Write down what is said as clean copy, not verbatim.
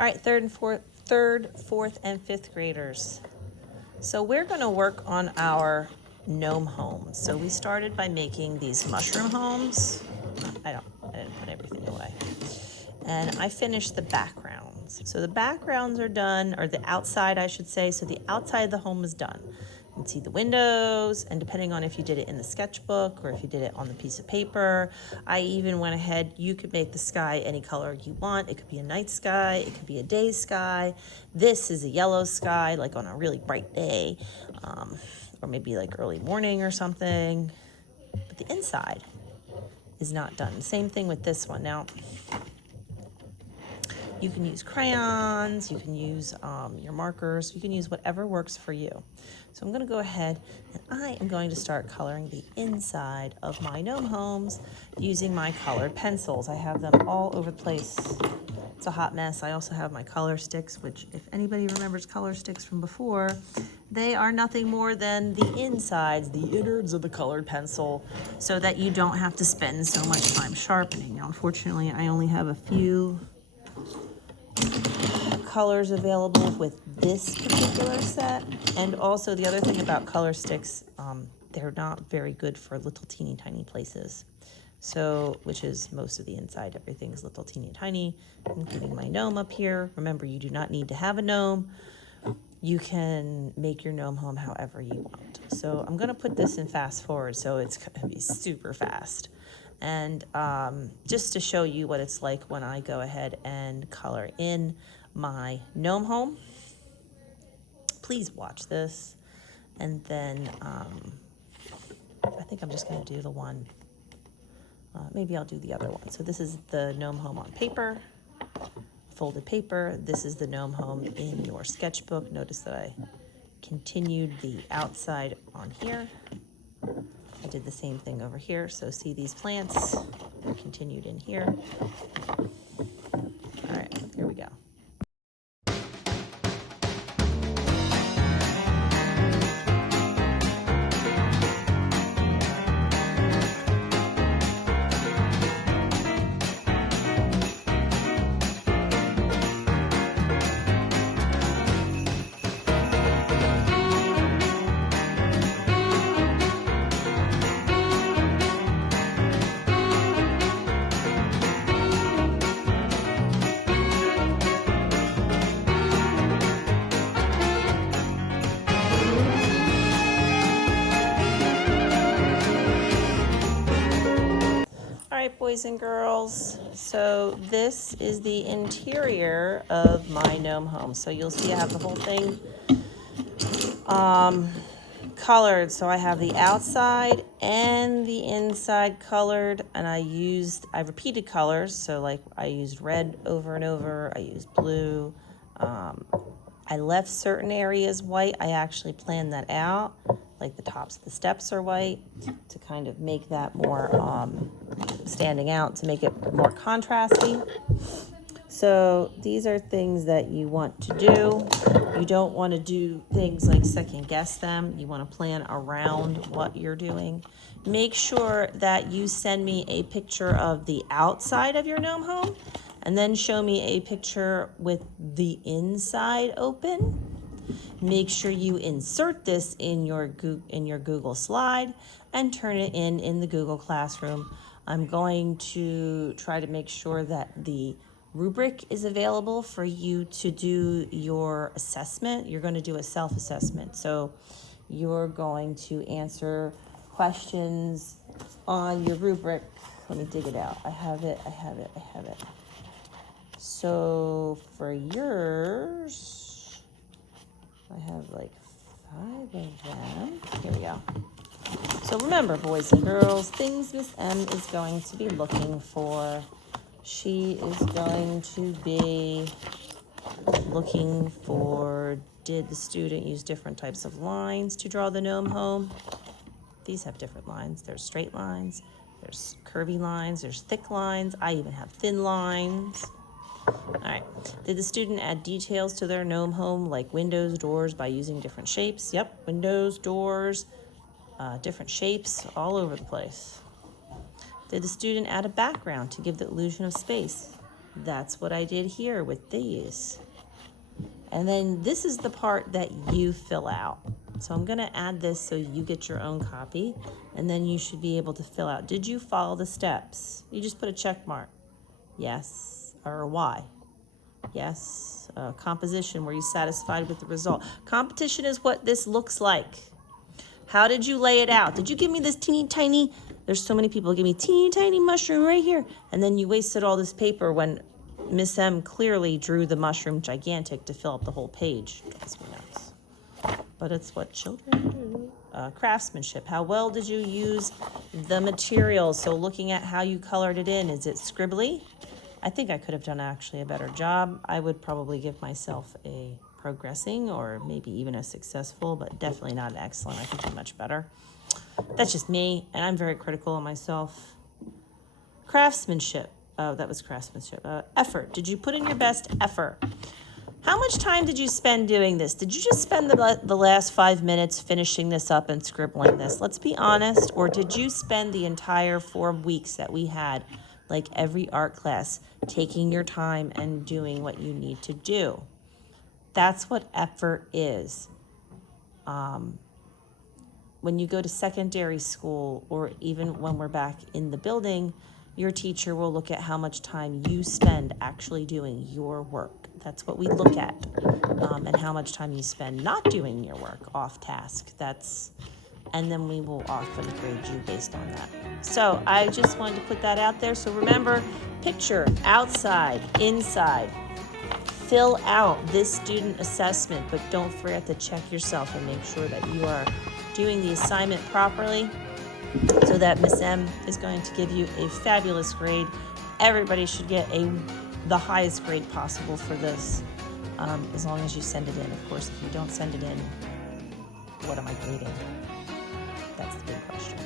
All right, fourth, and fifth graders. So we're going to work on our gnome home. So we started by making these mushroom homes. I didn't put everything away. And I finished the backgrounds. So the backgrounds are done, or the outside, I should say. So the outside of the home is done. You can see the windows, and depending on if you did it in the sketchbook or if you did it on the piece of paper, I even went ahead, you could make the sky any color you want. It could be a night sky, it could be a day sky. This is a yellow sky, like on a really bright day, or maybe like early morning or something. But the inside is not done. Same thing with this one. Now, you can use crayons, you can use your markers, you can use whatever works for you. So I'm going to go ahead and I am going to start coloring the inside of my gnome homes using my colored pencils. I have them all over the place. It's a hot mess. I also have my color sticks, which if anybody remembers color sticks from before, they are nothing more than the insides, the innards of the colored pencil, so that you don't have to spend so much time sharpening. Now, unfortunately, I only have a few colors available with this particular set. And also the other thing about color sticks, they're not very good for little teeny tiny places. So, which is most of the inside, everything is little teeny tiny, including my gnome up here. Remember, you do not need to have a gnome. You can make your gnome home however you want. So I'm gonna put this in fast forward, so it's gonna be super fast. And just to show you what it's like when I go ahead and color in my gnome home. Please watch this. And then I think I'm just gonna do the one, maybe I'll do the other one. So this is the gnome home on paper, folded paper. This is the gnome home in your sketchbook. Notice that I continued the outside on here. I did the same thing over here. So see these plants, they're continued in here. All right, here we go. All right, boys and girls, so this is the interior of my gnome home. So you'll see I have the whole thing colored. So I have the outside and the inside colored, and I repeated colors. So like I used red over and over, I used blue. I left certain areas white. I actually planned that out, like the tops of the steps are white to kind of make that more standing out, to make it more contrasty. So these are things that you want to do. You don't want to do things like second guess them. You want to plan around what you're doing. Make sure that you send me a picture of the outside of your gnome home and then show me a picture with the inside open. Make sure you insert this in your Google slide and turn it in the Google Classroom. I'm going to try to make sure that the rubric is available for you to do your assessment. You're going to do a self-assessment. So you're going to answer questions on your rubric. Let me dig it out. I have it. So for yours, I have like 5 of them. Here we go. So remember, boys and girls, things Miss M is going to be looking for. She is going to be looking for, did the student use different types of lines to draw the gnome home? These have different lines. There's straight lines, there's curvy lines, there's thick lines. I even have thin lines. All right, did the student add details to their gnome home, like windows, doors, by using different shapes? Yep, windows, doors, different shapes, all over the place. Did the student add a background to give the illusion of space? That's what I did here with these. And then this is the part that you fill out. So I'm gonna add this so you get your own copy, and then you should be able to fill out. Did you follow the steps? You just put a check mark. Yes, or a Y. Yes. Composition, were you satisfied with the result? Competition is what this looks like. How did you lay it out? Did you give me this teeny tiny, there's so many people, give me teeny tiny mushroom right here, and then you wasted all this paper when Miss M clearly drew the mushroom gigantic to fill up the whole page. Drives me nuts. But it's what children do. Craftsmanship. How well did you use the materials? So looking at how you colored it in, is it scribbly? I think I could have done actually a better job. I would probably give myself a progressing or maybe even a successful, but definitely not excellent. I could do much better. That's just me, and I'm very critical of myself. Craftsmanship. Oh, that was craftsmanship. Effort. Did you put in your best effort? How much time did you spend doing this? Did you just spend the last 5 minutes finishing this up and scribbling this? Let's be honest. Or did you spend the entire 4 weeks that we had, like every art class, taking your time and doing what you need to do? That's what effort is. When you go to secondary school, or even when we're back in the building, your teacher will look at how much time you spend actually doing your work. That's what we look at, and how much time you spend not doing your work off task. And then we will often grade you based on that. So I just wanted to put that out there. So remember, picture, outside, inside. Fill out this student assessment, but don't forget to check yourself and make sure that you are doing the assignment properly, so that Miss M is going to give you a fabulous grade. Everybody should get the highest grade possible for this, as long as you send it in. Of course, if you don't send it in, what am I grading? That's the big question.